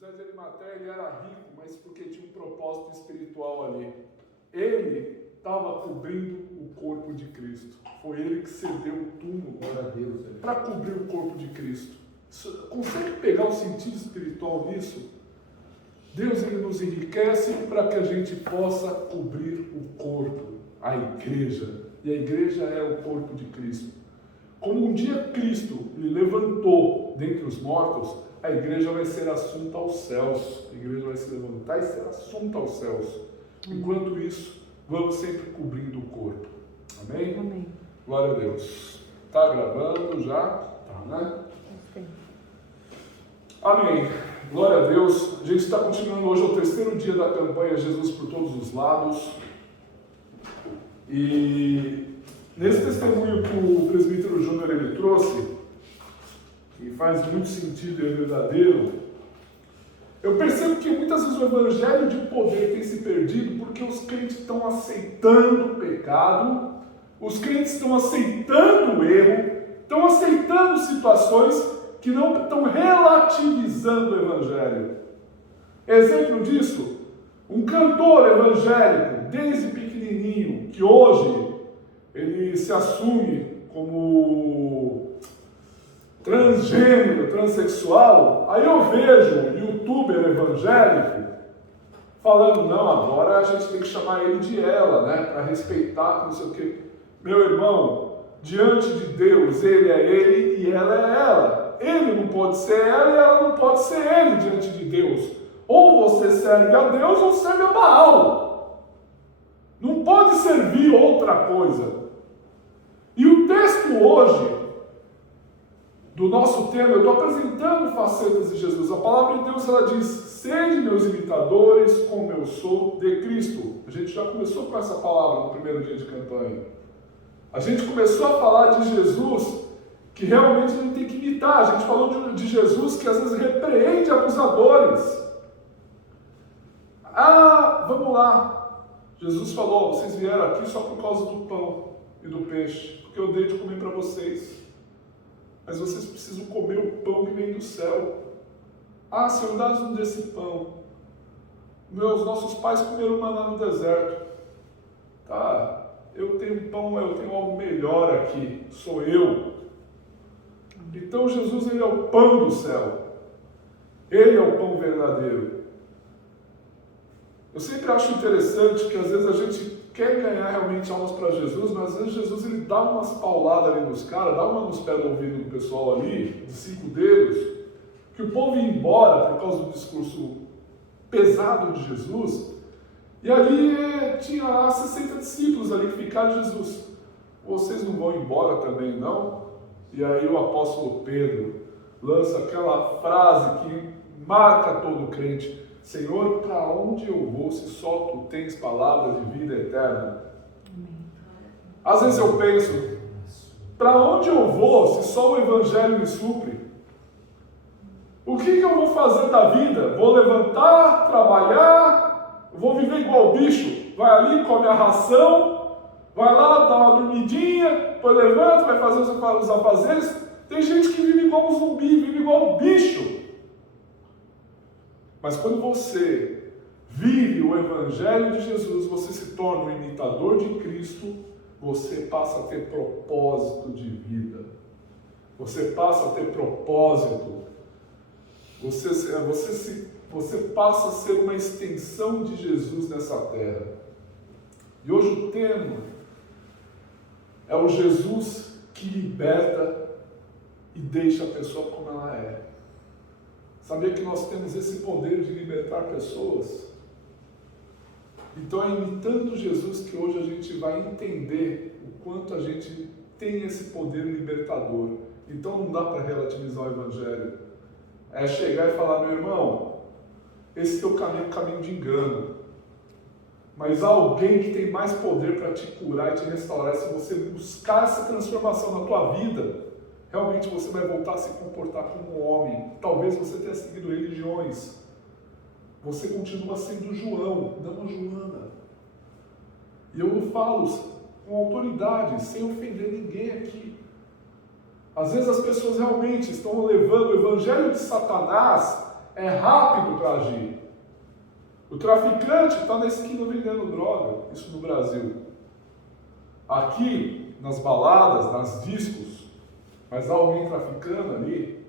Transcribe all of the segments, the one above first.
José de Arimateia, ele era rico, mas porque tinha um propósito espiritual ali. Ele estava cobrindo o corpo de Cristo. Foi ele que cedeu o túmulo para cobrir o corpo de Cristo. Consegue pegar o sentido espiritual nisso? Deus, ele nos enriquece para que a gente possa cobrir o corpo, a igreja. E a igreja é o corpo de Cristo. Como um dia Cristo lhe levantou dentre os mortos, a igreja vai ser assunta aos céus. A igreja vai se levantar e ser assunta aos céus. Enquanto isso, vamos sempre cobrindo o corpo. Amém? Amém. Glória a Deus. Está gravando já? Tá, né? Amém. Glória a Deus. A gente está continuando hoje o terceiro dia da campanha Jesus por Todos os Lados. E nesse testemunho que o presbítero Júnior ele trouxe, que faz muito sentido e é verdadeiro, eu percebo que muitas vezes o evangelho de poder tem se perdido porque os crentes estão aceitando o pecado, os crentes estão aceitando o erro, estão aceitando situações que não estão relativizando o evangelho. Exemplo disso, um cantor evangélico, desde pequenininho, que hoje ele se assume como transgênero, transexual, aí eu vejo youtuber evangélico falando, não, agora a gente tem que chamar ele de ela, né, para respeitar, não sei o quê. Meu irmão, diante de Deus, ele é ele e ela é ela. Ele não pode ser ela e ela não pode ser ele diante de Deus. Ou você serve a Deus ou serve a Baal. Não pode servir outra coisa. E o texto hoje, do nosso tema, eu estou apresentando facetas de Jesus. A palavra de Deus, ela diz, sede meus imitadores como eu sou de Cristo. A gente já começou com essa palavra no primeiro dia de campanha. A gente começou a falar de Jesus que realmente a gente tem que imitar. A gente falou de Jesus que às vezes repreende abusadores. Ah, vamos lá. Jesus falou, vocês vieram aqui só por causa do pão e do peixe, porque eu dei de comer para vocês. Mas vocês precisam comer o pão que vem do céu. Ah, Senhor, dá-nos desse pão. Nossos pais comeram maná no deserto. Tá, eu tenho pão, eu tenho algo melhor aqui, sou eu. Então Jesus, ele é o pão do céu. Ele é o pão verdadeiro. Eu sempre acho interessante que às vezes a gente quer ganhar realmente almas para Jesus, mas às vezes Jesus ele dá umas pauladas ali nos caras, dá uma nos pés do ouvido do pessoal ali, de 5 dedos, que o povo ia embora por causa do discurso pesado de Jesus, e ali tinha lá 60 discípulos ali que ficaram de Jesus. Vocês não vão embora também não? E aí o apóstolo Pedro lança aquela frase que marca todo crente: Senhor, para onde eu vou se só Tu tens palavras de vida eterna? Às vezes eu penso, para onde eu vou se só o Evangelho me supre? O que eu vou fazer da vida? Vou levantar, trabalhar, vou viver igual bicho? Vai ali, come a ração, vai lá, dá uma dormidinha, depois levanta, vai fazer os afazeres. Tem gente que vive igual um zumbi, vive igual um bicho. Mas quando você vive o Evangelho de Jesus, você se torna um imitador de Cristo, você passa a ter propósito de vida. Você passa a ter propósito. Você passa a ser uma extensão de Jesus nessa terra. E hoje o tema é o Jesus que liberta e deixa a pessoa como ela é. Sabia que nós temos esse poder de libertar pessoas? Então é imitando Jesus que hoje a gente vai entender o quanto a gente tem esse poder libertador. Então não dá para relativizar o Evangelho. É chegar e falar, meu irmão, esse teu caminho é um caminho de engano. Mas há alguém que tem mais poder para te curar e te restaurar. Se você buscar essa transformação na tua vida, realmente você vai voltar a se comportar como um homem. Talvez você tenha seguido religiões. Você continua sendo João, não a Joana. E eu falo com autoridade, sem ofender ninguém aqui. Às vezes as pessoas realmente estão levando o evangelho de Satanás, é rápido para agir. O traficante está na esquina vendendo droga, isso no Brasil. Aqui, nas baladas, nas discos, mas há alguém traficando ali.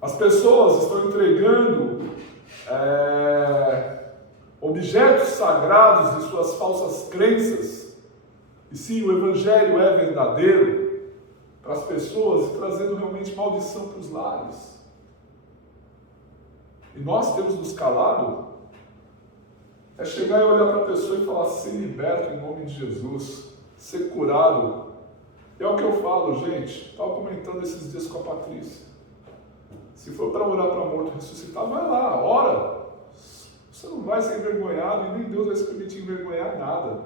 As pessoas estão entregando objetos sagrados de suas falsas crenças. E sim, o Evangelho é verdadeiro para as pessoas e trazendo realmente maldição para os lares. E nós temos nos calado, é chegar e olhar para a pessoa e falar, ser liberto em nome de Jesus, ser curado. É o que eu falo, gente, estava comentando esses dias com a Patrícia. Se for para orar para morto ressuscitar, vai lá, ora. Você não vai ser envergonhado e nem Deus vai se permitir envergonhar nada.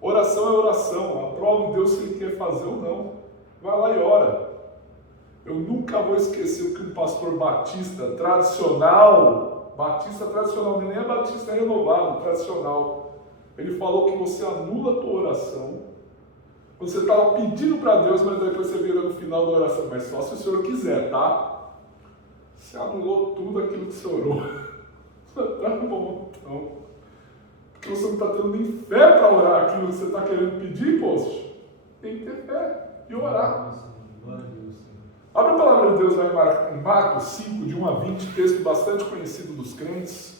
Oração é oração, aprova Deus se Ele quer fazer ou não. Vai lá e ora. Eu nunca vou esquecer o que um pastor batista tradicional, nem é batista renovado, tradicional, ele falou que você anula a tua oração, você estava pedindo para Deus, mas depois você vira no final da oração, mas só se o Senhor quiser, tá? Você anulou tudo aquilo que você orou. Tá bom, então. Porque você não está tendo nem fé para orar aquilo que você está querendo pedir, poxa. Tem que ter fé e orar. Abre a palavra de Deus lá em Marcos 5, de 1 a 20, texto bastante conhecido dos crentes.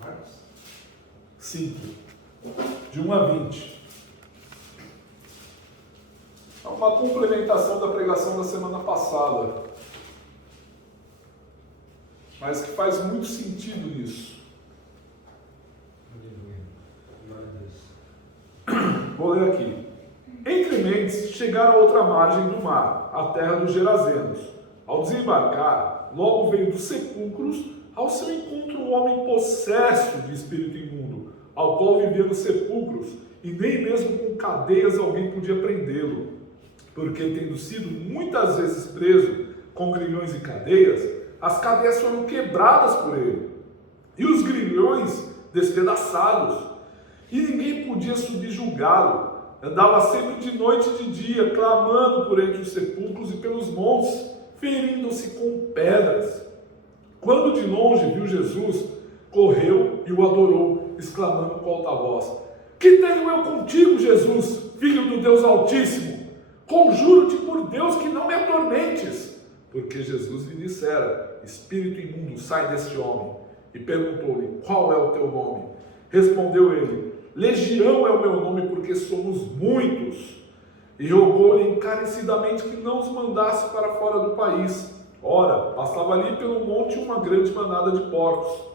Marcos 5, de 1 a 20. É uma complementação da pregação da semana passada, mas que faz muito sentido nisso. Vou ler aqui. Entre mentes chegaram a outra margem do mar, a terra dos Gerazenos. Ao desembarcar, logo veio dos sepulcros ao seu encontro um homem possesso de espírito imundo, ao qual vivia nos sepulcros, e nem mesmo com cadeias alguém podia prendê-lo. Porque, tendo sido muitas vezes preso com grilhões e cadeias, as cadeias foram quebradas por ele, e os grilhões despedaçados, e ninguém podia subjugá-lo. Andava sempre de noite e de dia, clamando por entre os sepulcros e pelos montes, ferindo-se com pedras. Quando de longe viu Jesus, correu e o adorou, exclamando com alta voz: Que tenho eu contigo, Jesus, Filho do Deus Altíssimo? Conjuro-te por Deus que não me atormentes. Porque Jesus lhe dissera: Espírito imundo, sai deste homem. E perguntou-lhe: Qual é o teu nome? Respondeu ele: Legião é o meu nome, porque somos muitos. E rogou-lhe encarecidamente que não os mandasse para fora do país. Ora, passava ali pelo monte uma grande manada de porcos.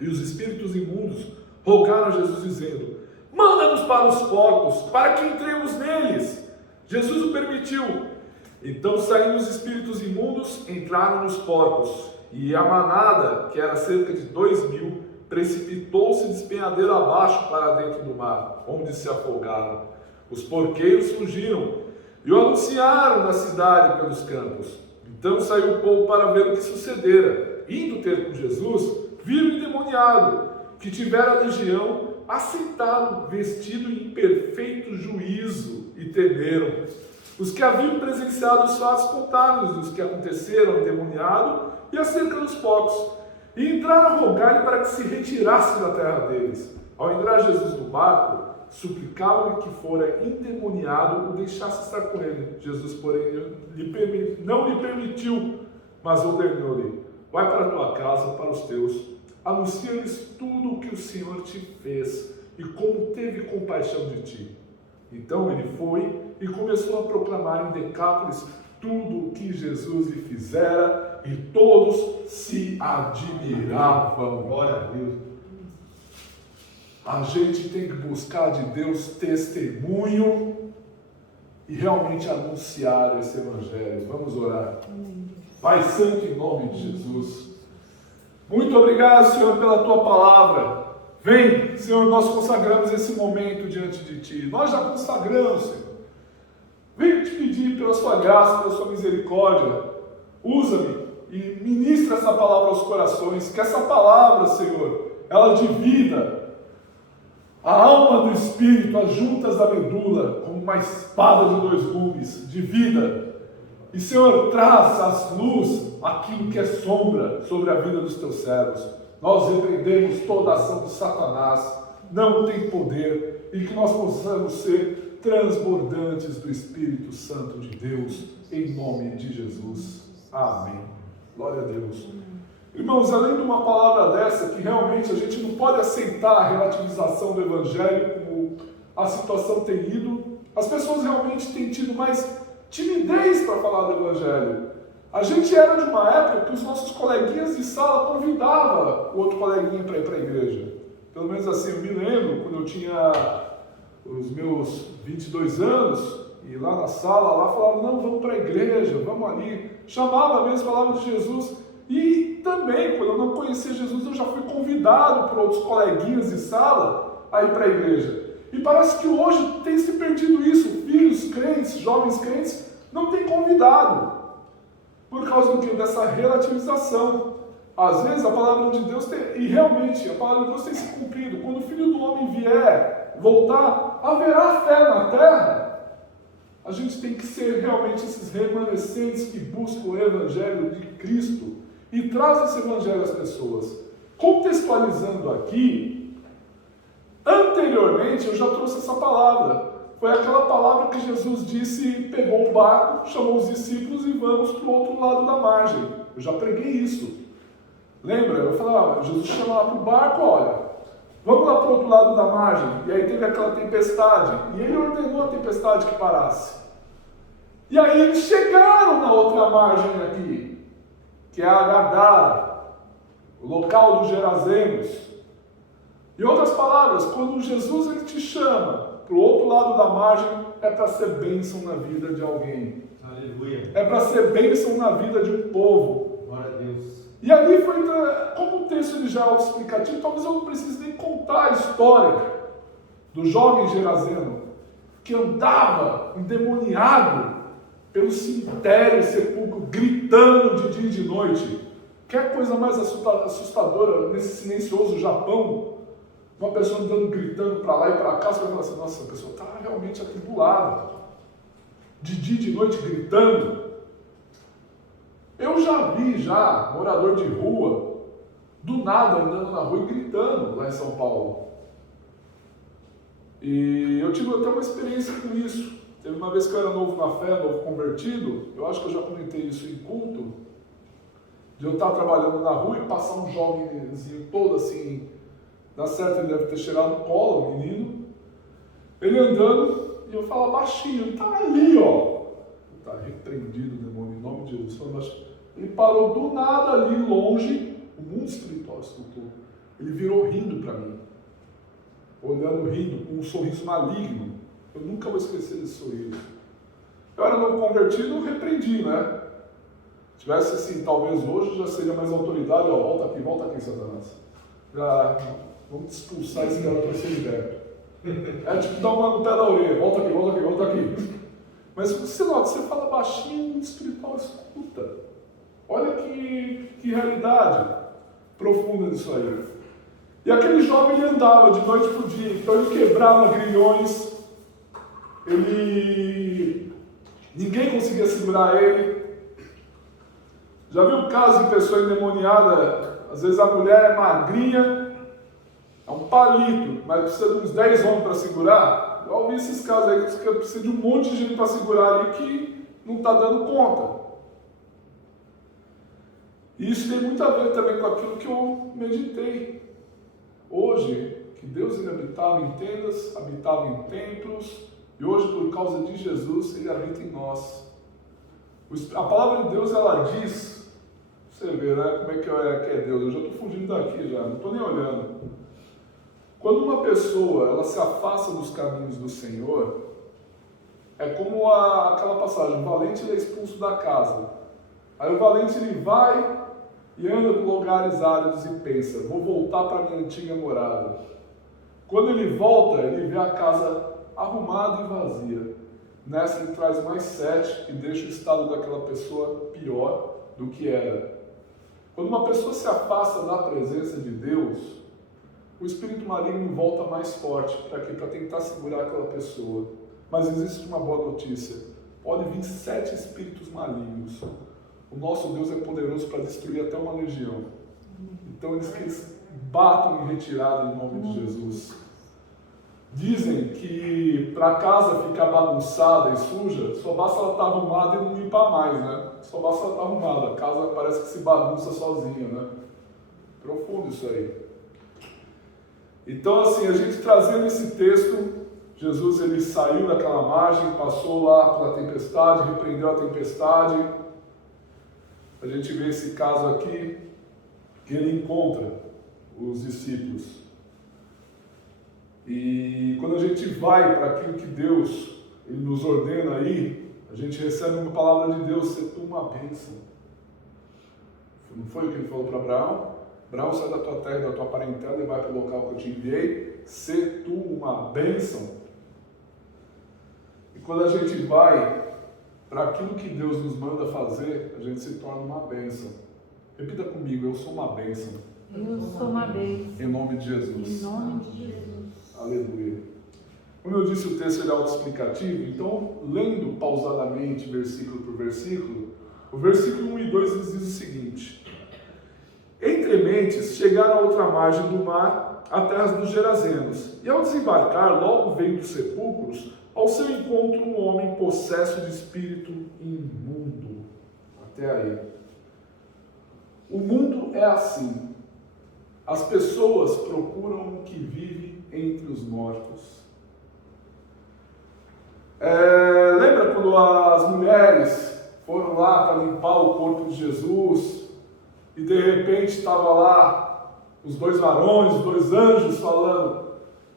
E os espíritos imundos rogaram a Jesus, dizendo: Manda-nos para os porcos, para que entremos neles. Jesus o permitiu. Então, saindo os espíritos imundos, entraram nos porcos, e a manada, que era cerca de 2.000, precipitou-se despenhadeiro abaixo para dentro do mar, onde se afogaram. Os porqueiros fugiram e o anunciaram na cidade pelos campos. Então saiu o povo para ver o que sucedera. Indo ter com Jesus, viram o endemoniado, que tivera a legião, assentado, vestido em perfeito juízo, e temeram. Os que haviam presenciado os fatos contaram-lhes dos que aconteceram ao endemoniado e acerca dos porcos, e entraram a rogar-lhe para que se retirasse da terra deles. Ao entrar Jesus no barco, suplicavam-lhe que fora endemoniado o deixasse estar com ele. Jesus, porém, não lhe permitiu, mas ordenou-lhe: Vai para a tua casa, para os teus, anuncia-lhes tudo o que o Senhor te fez e como teve compaixão de ti. Então ele foi e começou a proclamar em Decápolis tudo o que Jesus lhe fizera, e todos se admiravam. Glória a Deus. A gente tem que buscar de Deus testemunho e realmente anunciar esse evangelho. Vamos orar. Pai Santo, em nome de Jesus, muito obrigado, Senhor, pela tua palavra. Vem, Senhor, nós consagramos esse momento diante de ti. Nós já consagramos, Senhor. Venho te pedir pela sua graça, pela sua misericórdia, usa-me e ministra essa palavra aos corações, que essa palavra, Senhor, ela divida a alma do espírito, as juntas da medula, como uma espada de 2 gumes, divida. E, Senhor, traz às luz aquilo que é sombra sobre a vida dos teus servos. Nós repreendemos toda a ação de Satanás, não tem poder, e que nós possamos ser transbordantes do Espírito Santo de Deus, em nome de Jesus. Amém. Glória a Deus. Irmãos, além de uma palavra dessa, que realmente a gente não pode aceitar a relativização do Evangelho, como a situação tem ido, as pessoas realmente têm tido mais timidez para falar do Evangelho. A gente era de uma época que os nossos coleguinhas de sala convidavam o outro coleguinha para ir para a igreja. Pelo menos assim, eu me lembro, quando eu tinha os meus 22 anos, e lá na sala, lá falavam, não, vamos para a igreja, vamos ali. Chamava mesmo, falava de Jesus. E também, quando eu não conhecia Jesus, eu já fui convidado por outros coleguinhas de sala a ir para a igreja. E parece que hoje tem se perdido isso. Filhos crentes, jovens crentes, não tem convidado. Por causa do que? Dessa relativização. Às vezes a palavra de Deus tem, e realmente a palavra de Deus tem se cumprido. Quando o Filho do Homem vier, voltar, haverá fé na terra. A gente tem que ser realmente esses remanescentes que buscam o Evangelho de Cristo e trazem esse Evangelho às pessoas. Contextualizando aqui, anteriormente eu já trouxe essa palavra. Foi aquela palavra que Jesus disse, pegou o barco, chamou os discípulos e vamos para o outro lado da margem. Eu já preguei isso. Lembra? Eu falava, Jesus chamava para o barco, olha, vamos lá para o outro lado da margem. E aí teve aquela tempestade. E ele ordenou a tempestade que parasse. E aí eles chegaram na outra margem aqui, que é a Gadara, o local dos Gerazenos. Em outras palavras, quando Jesus ele te chama para o outro lado da margem, é para ser bênção na vida de alguém. Aleluia. É para ser bênção na vida de um povo. Glória a Deus. E ali foi, como o texto ele já é autoexplicativo, talvez eu não precise nem contar a história do jovem Gerazeno, que andava endemoniado pelo cemitério e sepulcro, gritando de dia e de noite. Quer coisa mais assustadora nesse silencioso Japão? Uma pessoa andando, gritando para lá e para cá, você vai falar assim, nossa, a pessoa está realmente atribulada. De dia e de noite gritando. Eu já vi morador de rua, do nada andando na rua e gritando lá em São Paulo. E eu tive até uma experiência com isso. Teve uma vez que eu era novo na fé, novo convertido, eu acho que eu já comentei isso em culto, de eu estar trabalhando na rua e passar um jovenzinho todo assim, dá certo, ele deve ter cheirado no colo, o menino, ele andando, e eu falo baixinho, ele tá ali, ó, tá repreendido o demônio, em nome de Jesus, falando baixinho. Ele parou do nada ali, longe, o mundo espiritual escutou, ele virou rindo para mim, olhando, rindo, com um sorriso maligno. Eu nunca vou esquecer desse sorriso. Eu era novo convertido, eu repreendi, né? Se tivesse assim, talvez hoje já seria mais autoridade, ó, volta aqui, Satanás. Já, vamos expulsar esse cara para ser liberto. É tipo dar uma no pé da orelha, volta aqui. Mas você nota, você fala baixinho, o mundo espiritual escuta. Olha que realidade profunda disso aí. E aquele jovem ele andava de noite por dia, então ele quebrava grilhões, ninguém conseguia segurar ele. Já viu o caso de pessoa endemoniada? Às vezes a mulher é magrinha, é um palito, mas precisa de uns 10 homens para segurar. Eu ouvi esses casos aí que precisa de um monte de gente para segurar ali que não está dando conta. E isso tem muito a ver também com aquilo que eu meditei. Hoje, que Deus ele habitava em tendas, habitava em templos, e hoje, por causa de Jesus, ele habita em nós. A palavra de Deus, ela diz, você vê, né, como é que é Deus. Eu já estou fugindo daqui, já, não estou nem olhando. Quando uma pessoa, ela se afasta dos caminhos do Senhor, é como aquela passagem, o valente ele é expulso da casa. Aí o valente ele vai e anda por lugares áridos e pensa, vou voltar para a minha antiga morada. Quando ele volta, ele vê a casa arrumada e vazia. nessa ele traz mais 7 e deixa o estado daquela pessoa pior do que era. Quando uma pessoa se afasta da presença de Deus, o espírito maligno volta mais forte. Para quê? Para tentar segurar aquela pessoa. Mas existe uma boa notícia. Pode vir 7 espíritos malignos. O nosso Deus é poderoso para destruir até uma legião. Então eles batam em retirada em nome de Jesus. Dizem que para a casa ficar bagunçada e suja, só basta ela estar arrumada e não limpar mais, né? Só basta ela estar arrumada. A casa parece que se bagunça sozinha, né? Profundo isso aí. Então, assim, a gente trazendo esse texto, Jesus ele saiu daquela margem, passou lá pela tempestade, repreendeu a tempestade. A gente vê esse caso aqui, que ele encontra os discípulos. E quando a gente vai para aquilo que Deus ele nos ordena aí, a gente recebe uma palavra de Deus, ser tu uma bênção. Não foi o que ele falou para Abraão? Abraão, sai da tua terra, da tua parentela e vai para o local que eu te enviei, ser tu uma bênção. E quando a gente vai para aquilo que Deus nos manda fazer, a gente se torna uma bênção. Repita comigo, eu sou uma bênção. Eu sou uma bênção. Em nome de Jesus. Em nome de Jesus. Aleluia. Como eu disse, o texto é autoexplicativo, então, lendo pausadamente, versículo por versículo, o versículo 1 e 2 diz o seguinte: Entre mentes chegaram à outra margem do mar, a terra dos Gerazenos, e ao desembarcar, logo veio dos sepulcros, ao seu encontro um homem possesso de espírito imundo. Até aí. O mundo é assim. As pessoas procuram o que vive entre os mortos. Lembra quando as mulheres foram lá para limpar o corpo de Jesus e de repente estava lá os 2 varões, os 2 anjos falando: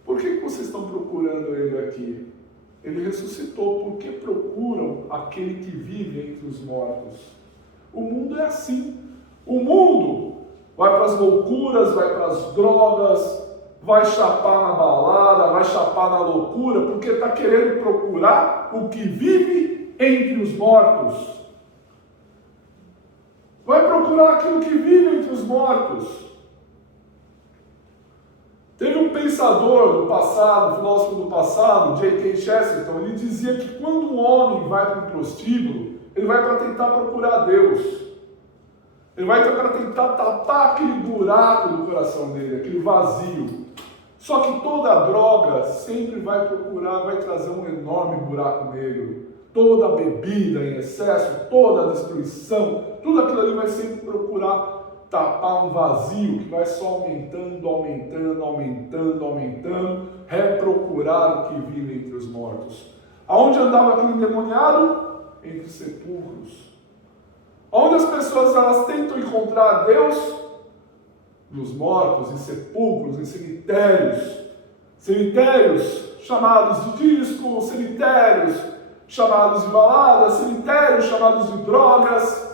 por que vocês estão procurando ele aqui? Ele ressuscitou, porque procuram aquele que vive entre os mortos. O mundo é assim. O mundo vai para as loucuras, vai para as drogas, vai chapar na balada, vai chapar na loucura, porque está querendo procurar o que vive entre os mortos. Vai procurar aquilo que vive entre os mortos. Teve um pensador do passado, um filósofo do passado, G.K. Chesterton, ele dizia que quando um homem vai para um prostíbulo, ele vai para tentar procurar Deus. Ele vai para tentar tapar aquele buraco do coração dele, aquele vazio. Só que toda droga sempre vai procurar, vai trazer um enorme buraco negro. Toda a bebida em excesso, toda a destruição, tudo aquilo ali vai sempre procurar tapar um vazio que vai só aumentando, reprocurar o que vive entre os mortos. Aonde andava aquele endemoniado? Entre sepulcros. Onde as pessoas elas tentam encontrar Deus? Nos mortos, em sepulcros, em cemitérios. Cemitérios chamados de disco, cemitérios chamados de baladas, cemitérios chamados de drogas,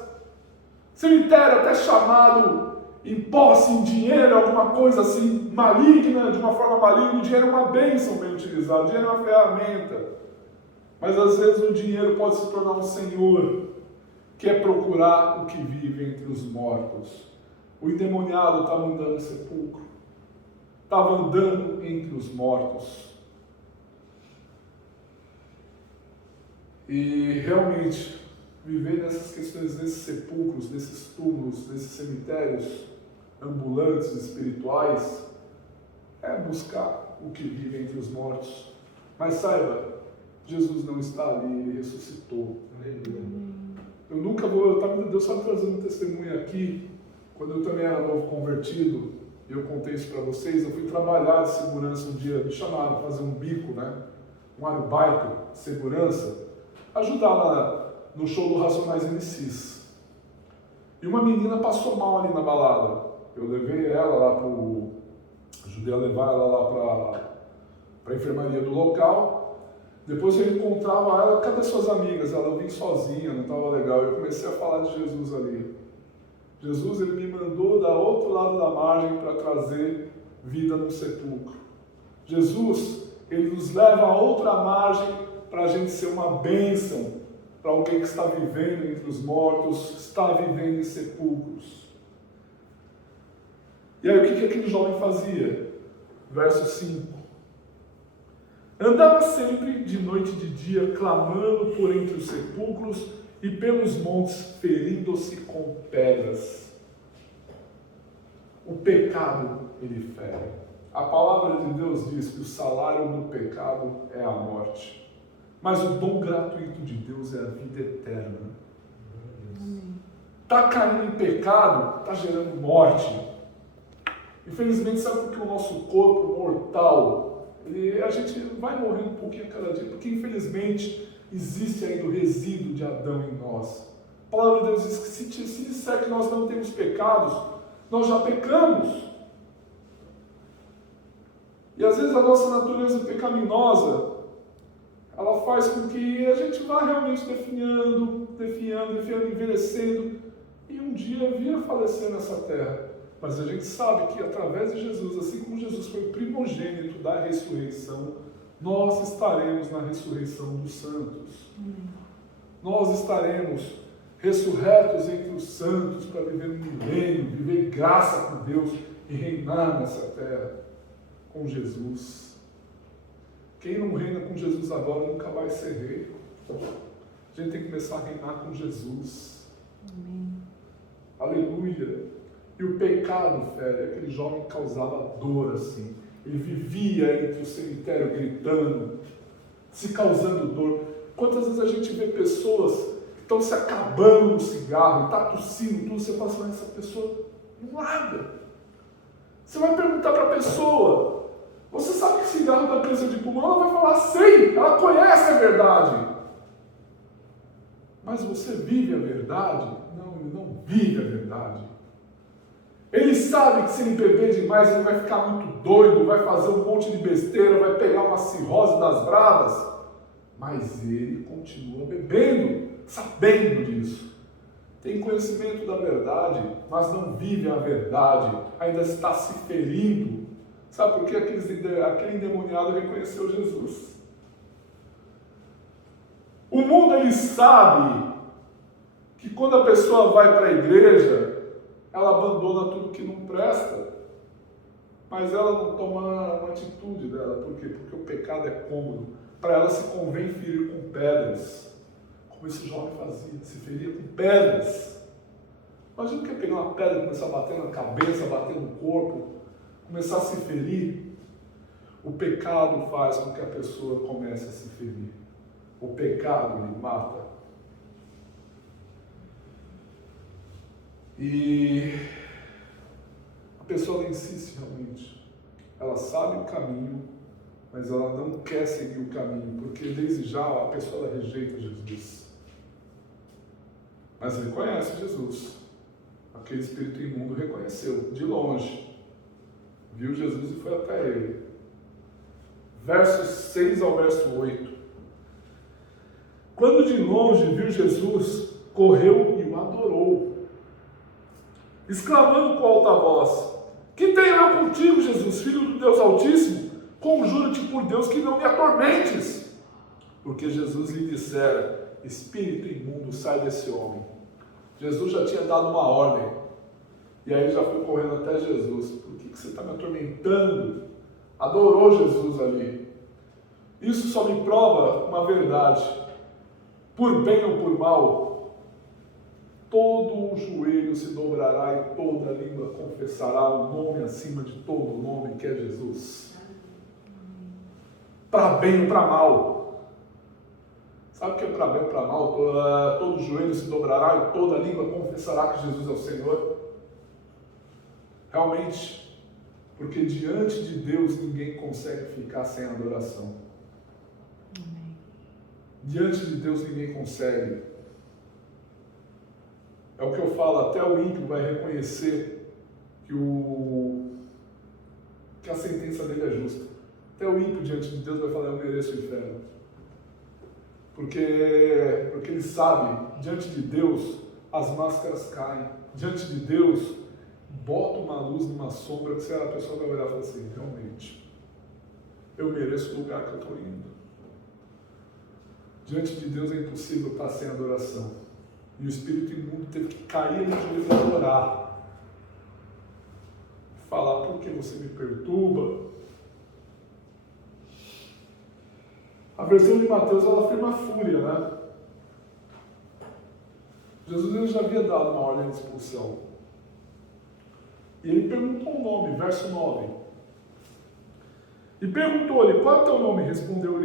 cemitério até chamado em posse, em dinheiro, alguma coisa assim maligna, de uma forma maligna. O dinheiro é uma bênção bem utilizado, o dinheiro é uma ferramenta. Mas às vezes o dinheiro pode se tornar um senhor, que é procurar o que vive entre os mortos. O endemoniado estava andando no sepulcro, estava andando entre os mortos. E realmente, viver nessas questões, nesses sepulcros, nesses túmulos, nesses cemitérios ambulantes espirituais, é buscar o que vive entre os mortos. Mas saiba, Jesus não está ali, Ele ressuscitou. Eu nunca vou, Deus está me trazendo um testemunho aqui. Quando eu também era novo convertido, e eu contei isso para vocês, eu fui trabalhar de segurança um dia, me chamaram para fazer um bico, um arubaito de segurança, ajudar lá no show do Racionais MCs. E uma menina passou mal ali na balada. Eu levei ela lá ajudei a levar ela lá para a enfermaria do local. Depois eu encontrava ela: cadê suas amigas? Ela vinha sozinha, não estava legal. Eu comecei a falar de Jesus ali. Jesus, Ele me mandou da outro lado da margem para trazer vida no sepulcro. Jesus, Ele nos leva a outra margem para a gente ser uma bênção para alguém que está vivendo entre os mortos, está vivendo em sepulcros. E aí o que aquele jovem fazia? Verso 5. Andava sempre de noite e de dia, clamando por entre os sepulcros e pelos montes, ferindo-se com pedras. O pecado ele fere. A palavra de Deus diz que o salário do pecado é a morte. Mas o dom gratuito de Deus é a vida eterna. Está caindo em pecado, está gerando morte. Infelizmente, sabe por que o nosso corpo mortal, a gente vai morrendo um pouquinho a cada dia? Porque infelizmente existe ainda o resíduo de Adão em nós. A palavra de Deus diz que se disser que nós não temos pecados, nós já pecamos. E às vezes a nossa natureza pecaminosa, ela faz com que a gente vá realmente definhando, envelhecendo, e um dia vir a falecer nessa terra. Mas a gente sabe que através de Jesus, assim como Jesus foi primogênito da ressurreição, nós estaremos na ressurreição dos santos. Nós estaremos ressurretos entre os santos para viver um milênio, viver graça com Deus e reinar nessa terra com Jesus. Quem não reina com Jesus agora nunca vai ser rei. A gente tem que começar a reinar com Jesus. Amém. Aleluia. E o pecado, fere, aquele jovem causava dor assim. Ele vivia entre o cemitério gritando, se causando dor. Quantas vezes a gente vê pessoas que estão se acabando no cigarro, está tossindo tudo, você fala assim, mas essa pessoa não larga. Você vai perguntar para a pessoa, você sabe que cigarro dá câncer de pulmão? Ela vai falar, sei, ela conhece a verdade. Mas você vive a verdade? Não, ele não vive a verdade. Ele sabe que se ele beber demais, ele vai ficar muito doido, vai fazer um monte de besteira, vai pegar uma cirrose das bravas. Mas ele continua bebendo, sabendo disso. Tem conhecimento da verdade, mas não vive a verdade, ainda está se ferindo. Sabe por quê? Aquele endemoniado reconheceu Jesus. O mundo, ele sabe que quando a pessoa vai para a igreja, ela abandona tudo que não presta, mas ela não toma uma atitude dela. Por quê? Porque o pecado é cômodo. Para ela se convém ferir com pedras, como esse jovem fazia, se feria com pedras. Imagina que é pegar uma pedra e começar a bater na cabeça, bater no corpo, começar a se ferir. O pecado faz com que a pessoa comece a se ferir. O pecado lhe mata. E a pessoa ela insiste realmente. Ela sabe o caminho, mas ela não quer seguir o caminho, porque desde já a pessoa ela rejeita Jesus. Mas reconhece Jesus. Aquele espírito imundo reconheceu, de longe. Viu Jesus e foi até ele. Versos 6 ao verso 8. Quando de longe viu Jesus, correu e o adorou, exclamando com alta voz, que tenho eu contigo, Jesus, Filho do Deus Altíssimo? Conjuro-te por Deus que não me atormentes. Porque Jesus lhe dissera, espírito imundo, sai desse homem. Jesus já tinha dado uma ordem. E aí ele já foi correndo até Jesus. Por que você está me atormentando? Adorou Jesus ali. Isso só me prova uma verdade. Por bem ou por mal, todo o joelho se dobrará e toda a língua confessará o nome acima de todo nome, que é Jesus. Para bem ou para mal. Sabe o que é para bem ou para mal? Todo o joelho se dobrará e toda a língua confessará que Jesus é o Senhor. Realmente, porque diante de Deus ninguém consegue ficar sem adoração. Diante de Deus ninguém consegue. É o que eu falo, até o ímpio vai reconhecer que a sentença dele é justa. Até o ímpio diante de Deus vai falar, eu mereço o inferno. Porque ele sabe, diante de Deus, as máscaras caem. Diante de Deus, bota uma luz numa sombra que a pessoa vai olhar e falar assim, realmente, eu mereço o lugar que eu estou indo. Diante de Deus é impossível estar sem adoração. E o espírito imundo teve que cair de joelhos e adorar. Falar, por que você me perturba? A versão de Mateus, ela afirma a fúria, né? Jesus ele já havia dado uma ordem de expulsão. E ele perguntou o nome, verso 9. E perguntou-lhe, qual é o teu nome? Respondeu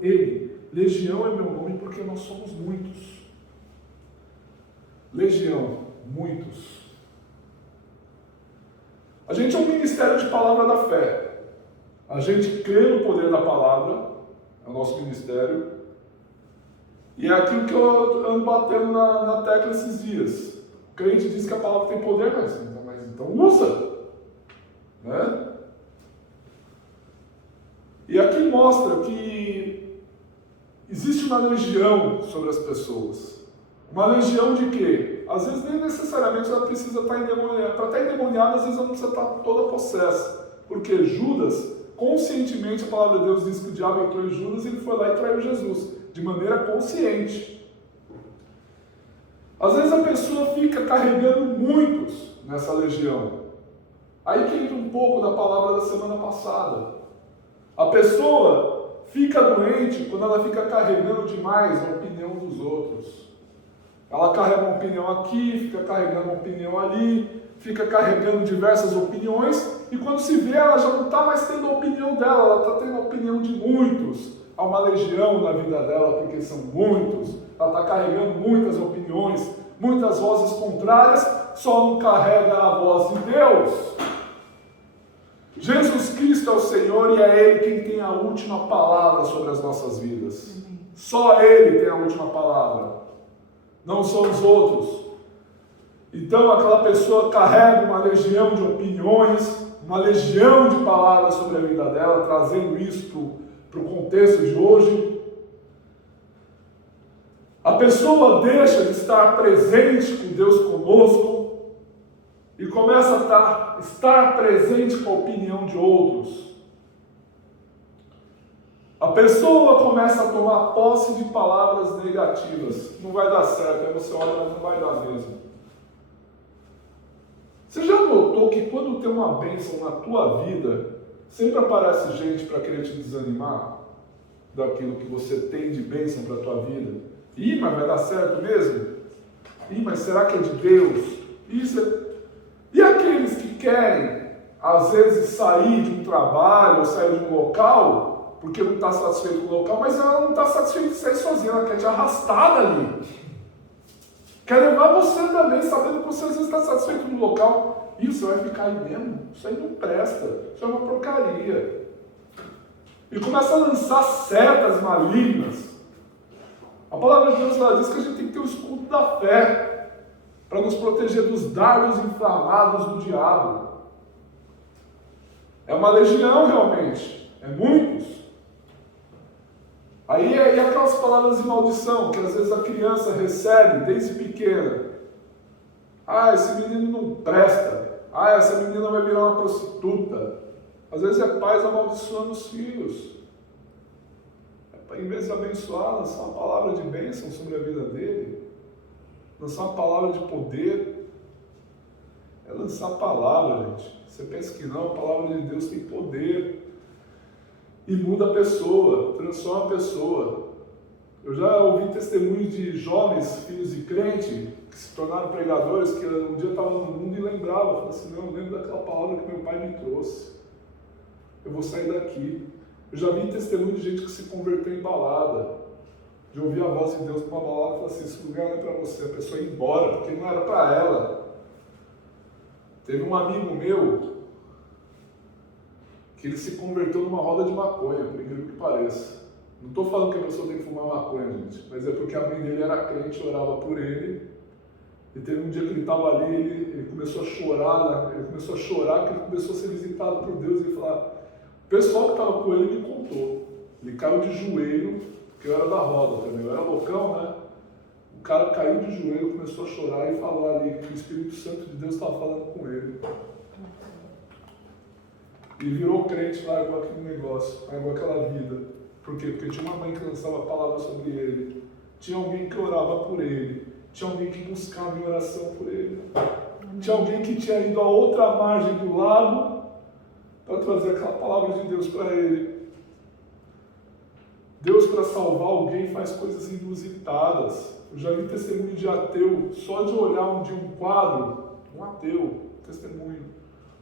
ele, Legião é meu nome porque nós somos muitos. Legião, muitos. A gente é um ministério de palavra da fé. A gente crê no poder da palavra, é o nosso ministério. E é aquilo que eu ando batendo na tecla esses dias. O crente diz que a palavra tem poder, mas então usa. Né? E aqui mostra que existe uma legião sobre as pessoas. Uma legião de quê? Às vezes nem necessariamente ela precisa estar endemoniada. Para estar endemoniada, às vezes ela não precisa estar toda possessa. Porque Judas, conscientemente, a palavra de Deus diz que o diabo entrou em Judas e ele foi lá e traiu Jesus. De maneira consciente. Às vezes a pessoa fica carregando muitos nessa legião. Aí que entra um pouco da palavra da semana passada. A pessoa fica doente quando ela fica carregando demais a opinião dos outros. Ela carrega uma opinião aqui, fica carregando uma opinião ali, fica carregando diversas opiniões, e quando se vê, ela já não está mais tendo a opinião dela, ela está tendo a opinião de muitos. Há uma legião na vida dela, porque são muitos. Ela está carregando muitas opiniões, muitas vozes contrárias, só não carrega a voz de Deus. Jesus Cristo é o Senhor e é Ele quem tem a última palavra sobre as nossas vidas. Só Ele tem a última palavra. Não são os outros. Então aquela pessoa carrega uma legião de opiniões, uma legião de palavras sobre a vida dela, trazendo isso para o contexto de hoje. A pessoa deixa de estar presente com Deus conosco e começa a estar presente com a opinião de outros. A pessoa começa a tomar posse de palavras negativas. Não vai dar certo, aí você olha, mas não vai dar mesmo. Você já notou que quando tem uma bênção na tua vida, sempre aparece gente para querer te desanimar daquilo que você tem de bênção para a tua vida? Ih, mas vai dar certo mesmo? Ih, mas será que é de Deus? Isso é... E aqueles que querem, às vezes, sair de um trabalho ou sair de um local, porque não está satisfeito com o local, mas ela não está satisfeita de sair sozinha, ela quer te arrastar dali. Quer levar você também, sabendo que você às vezes está satisfeito no local. E você vai ficar aí mesmo? Isso aí não presta, isso é uma porcaria. E começa a lançar setas malignas. A palavra de Deus ela diz que a gente tem que ter o escudo da fé para nos proteger dos dardos inflamados do diabo. É uma legião realmente, é muitos. Aí é aquelas palavras de maldição que às vezes a criança recebe desde pequena. Ah, esse menino não presta. Ah, essa menina vai virar uma prostituta. Às vezes é pais amaldiçoando os filhos. Em vez de abençoar, lançar uma palavra de bênção sobre a vida dele. Lançar uma palavra de poder. É lançar a palavra, gente. Você pensa que não, a palavra de Deus tem poder. E muda a pessoa, transforma a pessoa. Eu já ouvi testemunhos de jovens, filhos de crente, que se tornaram pregadores, que um dia estavam no mundo e lembravam. Eu falei assim, não, eu lembro daquela palavra que meu pai me trouxe. Eu vou sair daqui. Eu já vi testemunho de gente que se converteu em balada. De ouvir a voz de Deus numa balada e falar assim, esse lugar não é para você. A pessoa ia embora, porque não era para ela. Teve um amigo meu que ele se converteu numa roda de maconha, por incrível que pareça. Não estou falando que a pessoa tem que fumar maconha, gente, mas é porque a mãe dele era crente, orava por ele. E teve um dia que ele estava ali, ele começou a chorar, né? Ele começou a chorar porque ele começou a ser visitado por Deus e falar. O pessoal que estava com ele me contou. Ele caiu de joelho, porque eu era da roda também, eu era loucão, né? O cara caiu de joelho, começou a chorar e falou ali que o Espírito Santo de Deus estava falando com ele. E virou crente, largou aquele negócio, largou aquela vida. Por quê? Porque tinha uma mãe que lançava a palavra sobre ele, tinha alguém que orava por ele, tinha alguém que buscava em oração por ele, tinha alguém que tinha ido à outra margem do lago para trazer aquela palavra de Deus para ele. Deus, para salvar alguém, faz coisas inusitadas. Eu já vi testemunho de ateu, só de olhar um quadro, um ateu, testemunho,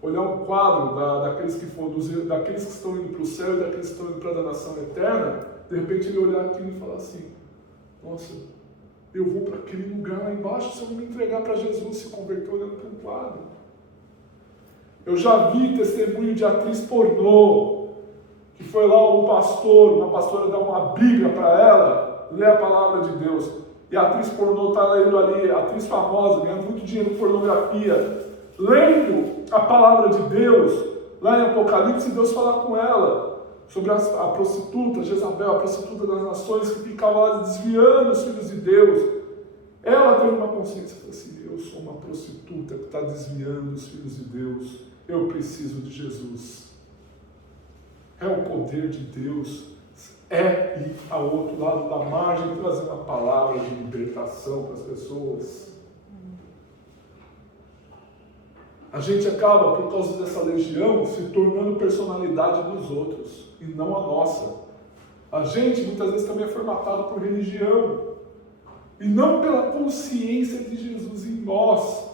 olhar um quadro daqueles que estão indo para o céu e daqueles que estão indo para a danação eterna, de repente ele olhar aquilo e falar assim: nossa, eu vou para aquele lugar lá embaixo se eu não me entregar para Jesus, se converter olhando para um quadro. Eu já vi testemunho de atriz pornô, que foi lá uma pastora dá uma Bíblia para ela, ler a palavra de Deus, e a atriz pornô está lendo ali, atriz famosa, ganhando muito dinheiro com pornografia, lendo a palavra de Deus, lá em Apocalipse, Deus fala com ela sobre a prostituta, Jezabel, a prostituta das nações, que ficava lá desviando os filhos de Deus. Ela teve uma consciência, falou assim: eu sou uma prostituta que está desviando os filhos de Deus, eu preciso de Jesus. É o poder de Deus, é ir ao outro lado da margem, trazer uma palavra de libertação para as pessoas. A gente acaba, por causa dessa legião, se tornando personalidade dos outros, e não a nossa. A gente, muitas vezes, também é formatado por religião, e não pela consciência de Jesus em nós.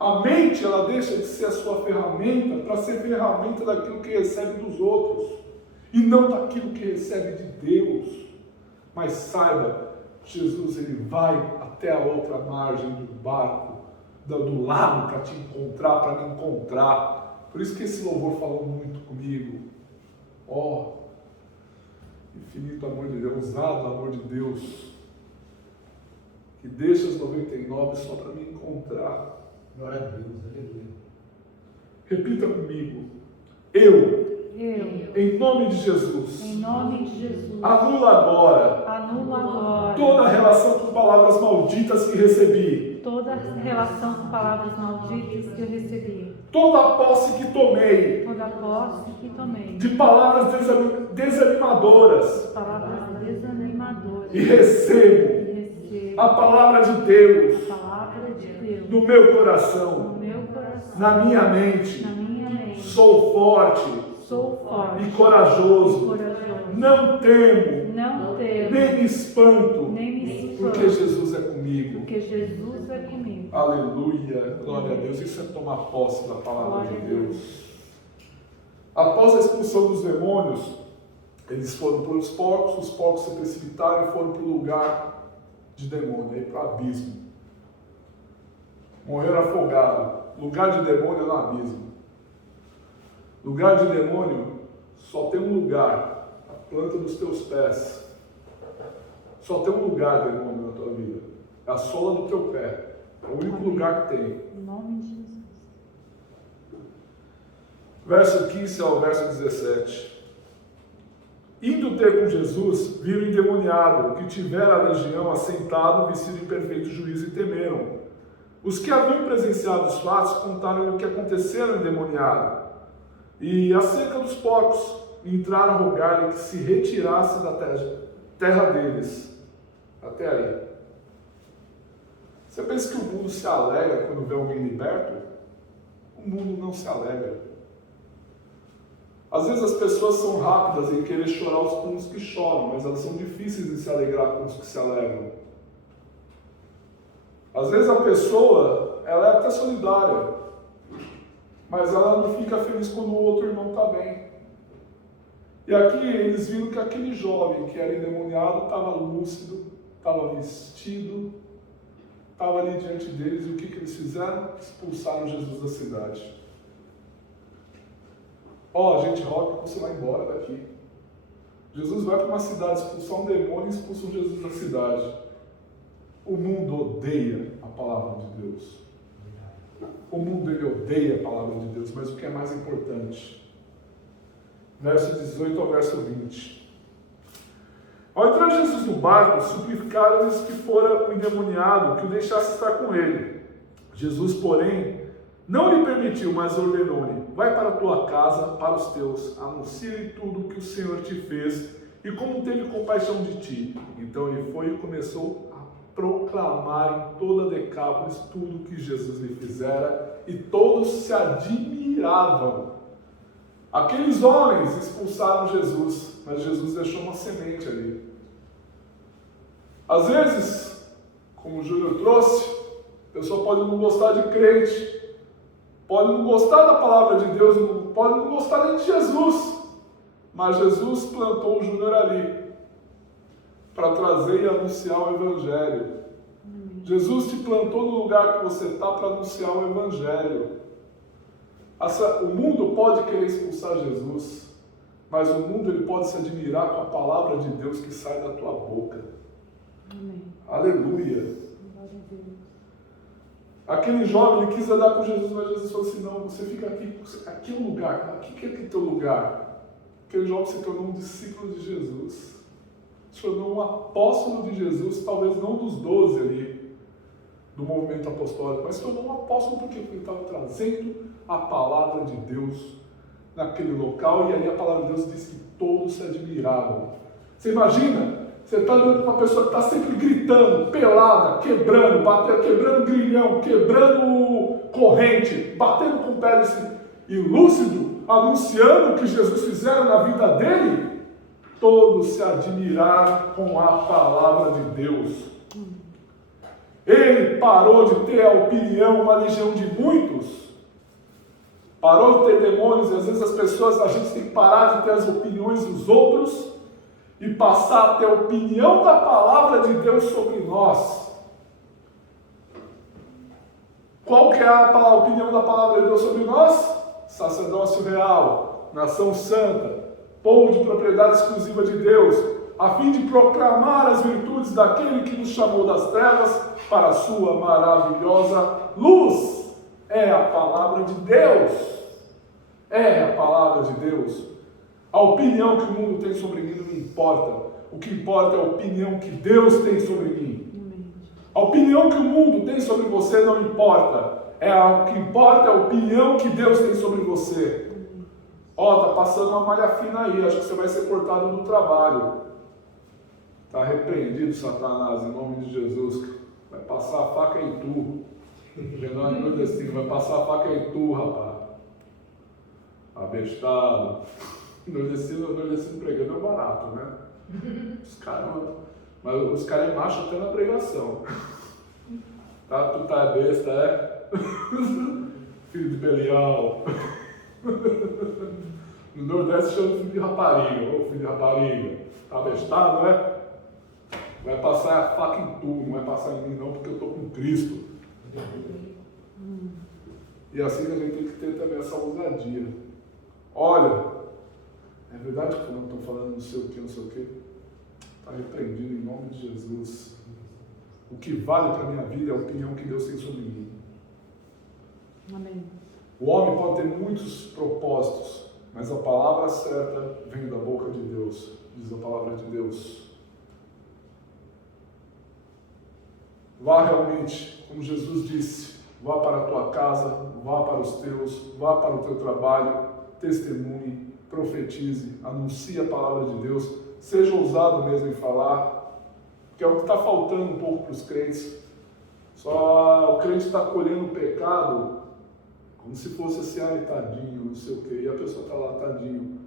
A mente, ela deixa de ser a sua ferramenta para ser ferramenta daquilo que recebe dos outros, e não daquilo que recebe de Deus. Mas saiba, Jesus, ele vai até a outra margem do barco, do lago, para te encontrar, para me encontrar. Por isso que esse louvor falou muito comigo. Infinito amor de Deus, usado amor de Deus, que deixa os 99 só para me encontrar. Glória a Deus, aleluia. Repita comigo: eu, em nome de Jesus, anula agora toda relação com palavras malditas que recebi, toda relação com palavras malditas que eu recebi, toda posse que tomei de palavras desanimadoras, e recebo a palavra de Deus no meu coração, na minha mente. Sou forte e corajoso. Não temo, nem me espanto, porque Jesus é comigo. Aleluia, glória a Deus. Isso é tomar posse da palavra de Deus. Após a expulsão dos demônios, eles foram para os porcos se precipitaram e foram para o lugar de demônio, para o abismo. Morreram afogados. Lugar de demônio é no abismo. Lugar de demônio só tem um lugar, a planta dos teus pés. Só tem um lugar, demônio, na tua vida. É a sola do teu pé. É o único lugar que tem. Em nome de Jesus. Verso 15 ao verso 17. Indo ter com Jesus, viram o endemoniado, que tivera a legião, assentado, vestido em perfeito juízo, e temeram. Os que haviam presenciado os fatos contaram o que acontecera ao endemoniado. E acerca dos porcos, entraram a rogar-lhe que se retirasse da terra deles. Até aí. Você pensa que o mundo se alegra quando vê alguém liberto? O mundo não se alegra. Às vezes as pessoas são rápidas em querer chorar com os que choram, mas elas são difíceis de se alegrar com os que se alegram. Às vezes a pessoa, ela é até solidária, mas ela não fica feliz quando o outro irmão está bem. E aqui eles viram que aquele jovem que era endemoniado estava lúcido, estava vestido, estava ali diante deles, e o que eles fizeram? Expulsaram Jesus da cidade. Gente, roga que você vai embora daqui. Jesus vai para uma cidade expulsar um demônio e expulsa Jesus da cidade. O mundo odeia a palavra de Deus. O mundo, ele odeia a palavra de Deus, mas o que é mais importante? Verso 18 ao verso 20. Ao entrar Jesus no barco, suplicaram-lhes que fora o endemoniado, que o deixasse estar com ele. Jesus, porém, não lhe permitiu, mas ordenou-lhe: vai para a tua casa, para os teus, anuncie tudo o que o Senhor te fez e como teve compaixão de ti. Então ele foi e começou a proclamar em toda a Decápolis tudo o que Jesus lhe fizera, e todos se admiravam. Aqueles homens expulsaram Jesus, mas Jesus deixou uma semente ali. Às vezes, como o Júnior trouxe, a pessoa pode não gostar de crente, pode não gostar da palavra de Deus, pode não gostar nem de Jesus, mas Jesus plantou o Júnior ali para trazer e anunciar o Evangelho. Jesus te plantou no lugar que você está para anunciar o Evangelho. O mundo pode querer expulsar Jesus, mas o mundo ele pode se admirar com a palavra de Deus que sai da tua boca. Amém. Aleluia. Glória a Deus. Aquele jovem ele quis andar com Jesus, mas Jesus falou assim: não, você fica aqui, aqui é o lugar, aqui que é o teu lugar. Aquele jovem se tornou um discípulo de Jesus, se tornou um apóstolo de Jesus, talvez não dos 12 ali, do movimento apostólico, mas se tornou um apóstolo porque ele estava trazendo a palavra de Deus naquele local, e ali a palavra de Deus diz que todos se admiravam. Você imagina? Você está olhando para uma pessoa que está sempre gritando, pelada, quebrando, batendo, quebrando grilhão, quebrando corrente, batendo com pé e lúcido, anunciando o que Jesus fizeram na vida dele. Todos se admiraram com a palavra de Deus. Ele parou de ter a opinião, uma legião de muitos. Parou de ter demônios, e às vezes a gente tem que parar de ter as opiniões dos outros e passar a ter a opinião da palavra de Deus sobre nós. Qual que é a opinião da palavra de Deus sobre nós? Sacerdócio real, nação santa, povo de propriedade exclusiva de Deus, a fim de proclamar as virtudes daquele que nos chamou das trevas para a sua maravilhosa luz. É a palavra de Deus. É a palavra de Deus. A opinião que o mundo tem sobre mim não me importa. O que importa é a opinião que Deus tem sobre mim. A opinião que o mundo tem sobre você não importa. O que importa é a opinião que Deus tem sobre você. Tá passando uma malha fina aí, acho que você vai ser cortado do trabalho. Está repreendido, Satanás, em nome de Jesus. Vai passar a faca em tu. Menor nordestino, vai passar a faca em tu, rapaz. Abestado. Nordestino pregando é barato, né? Mas os caras é macho até na pregação. Tá? Tu tá besta, é? Filho de Belial. No Nordeste chama de filho de rapariga. Ô filho de rapariga, tá abestado, é? Vai passar a faca em tu, não vai passar em mim não, porque eu estou com Cristo. E assim a gente tem que ter também essa ousadia. Olha, é verdade que não estão falando não sei o que, não sei o que? Está repreendido em nome de Jesus. O que vale para a minha vida é a opinião que Deus tem sobre mim. Amém. O homem pode ter muitos propósitos, mas a palavra certa vem da boca de Deus, diz a palavra de Deus. Vá realmente, como Jesus disse, vá para a tua casa, vá para os teus, vá para o teu trabalho, testemunhe, profetize, anuncie a palavra de Deus, seja ousado mesmo em falar, que é o que está faltando um pouco para os crentes. Só o crente está colhendo o pecado como se fosse assim, tadinho, não sei o quê, e a pessoa está lá, tadinho,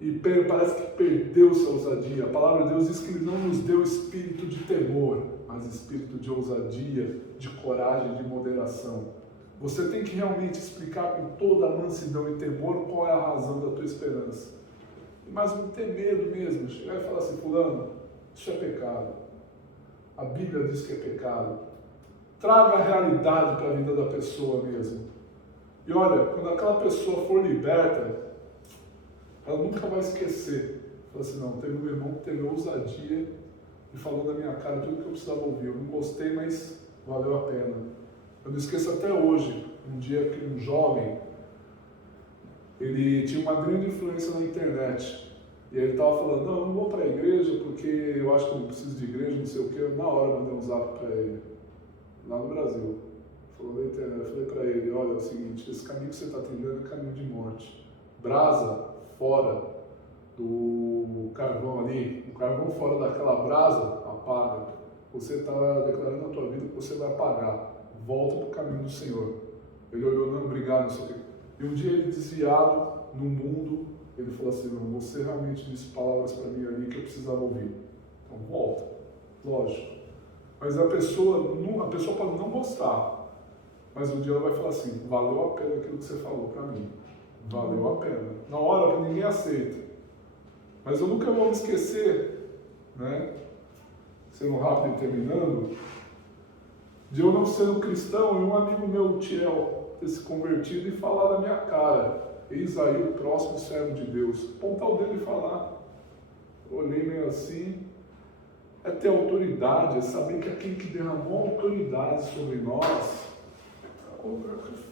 e parece que perdeu sua ousadia. A palavra de Deus diz que Ele não nos deu espírito de temor, mas espírito de ousadia, de coragem, de moderação. Você tem que realmente explicar com toda a mansidão e temor qual é a razão da tua esperança. Mas não ter medo mesmo, chegar e falar assim, fulano, isso é pecado. A Bíblia diz que é pecado. Traga a realidade para a vida da pessoa mesmo. E olha, quando aquela pessoa for liberta, ela nunca vai esquecer. Fala assim, não, teve um irmão que teve ousadia e falou na minha cara tudo que eu precisava ouvir. Eu não gostei, mas valeu a pena. Eu não esqueço até hoje, um dia que um jovem, ele tinha uma grande influência na internet. E aí ele estava falando, não, eu não vou para a igreja porque eu acho que eu não preciso de igreja, não sei o quê. Eu, na hora, mandei um zap para ele, lá no Brasil. Falou na internet, eu falei para ele, olha, é o seguinte, esse caminho que você está trilhando é caminho de morte. Brasa, fora. do carvão ali, o carvão fora daquela brasa, apaga. Você está declarando na tua vida que você vai apagar. Volta para o caminho do Senhor. Ele olhou, não, obrigado, não sei o quê. E um dia ele desviado no mundo, ele falou assim, não, você realmente disse palavras para mim ali que eu precisava ouvir. Então volta, lógico. Mas a pessoa pode não gostar, mas um dia ela vai falar assim, valeu a pena aquilo que você falou para mim. Valeu a pena. Na hora que ninguém aceita. Mas eu nunca vou me esquecer, né? Sendo rápido e terminando, de eu não sendo cristão e um amigo meu, o Tiel, ter se convertido e falar na minha cara, eis aí o próximo servo de Deus. Apontar o dedo e falar. Eu olhei meio assim. É ter autoridade, é saber que aquele que derramou autoridade sobre nós, eu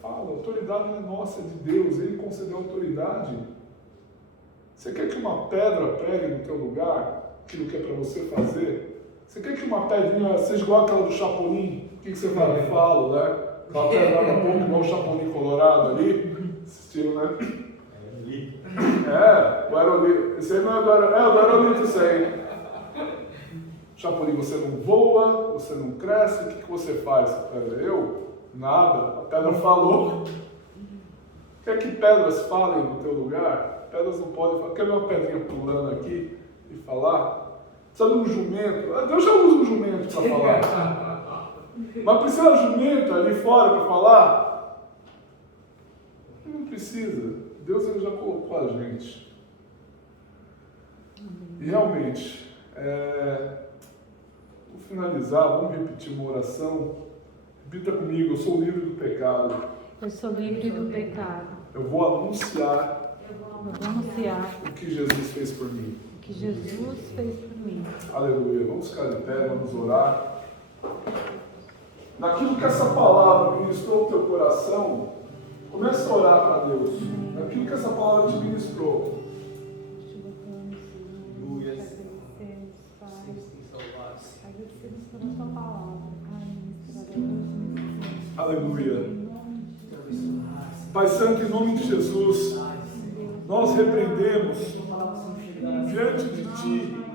falo, a autoridade não é nossa, é de Deus, Ele concedeu autoridade. Você quer que uma pedra pregue no teu lugar, aquilo que é para você fazer? Você quer que uma pedrinha seja igual aquela do Chapolin? O que você fala? Eu falo, né? Aquela pedra dava pouco igual o Chapolin colorado ali, assistiram, né? O aerolito. Esse aí não é do aerolito, é o do aerolito isso aí. Chapolin, você não voa, você não cresce, o que você faz? Eu? Nada, a pedra falou. Quer que pedras falem no teu lugar? Pedras não podem falar. Quer ver uma pedrinha pulando aqui e falar? Precisa de um jumento. Deus já usa um jumento para falar. Mas precisa de um jumento ali fora para falar? Não precisa. Deus ele já colocou a gente. E realmente, vou finalizar, vamos repetir uma oração. Repita comigo, eu sou livre do pecado. Eu sou livre do pecado. Eu vou anunciar o que Jesus fez por mim. O que Jesus fez por mim. Aleluia. Vamos ficar de pé, vamos orar. Naquilo que essa palavra ministrou no teu coração, comece a orar para Deus. Naquilo que essa palavra te ministrou. Agradecemos pela tua palavra. Aleluia. Pai Santo, em nome de Jesus, nós repreendemos diante de Ti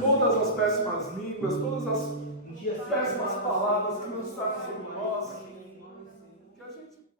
todas as péssimas línguas, todas as péssimas palavras que não estão sobre nós.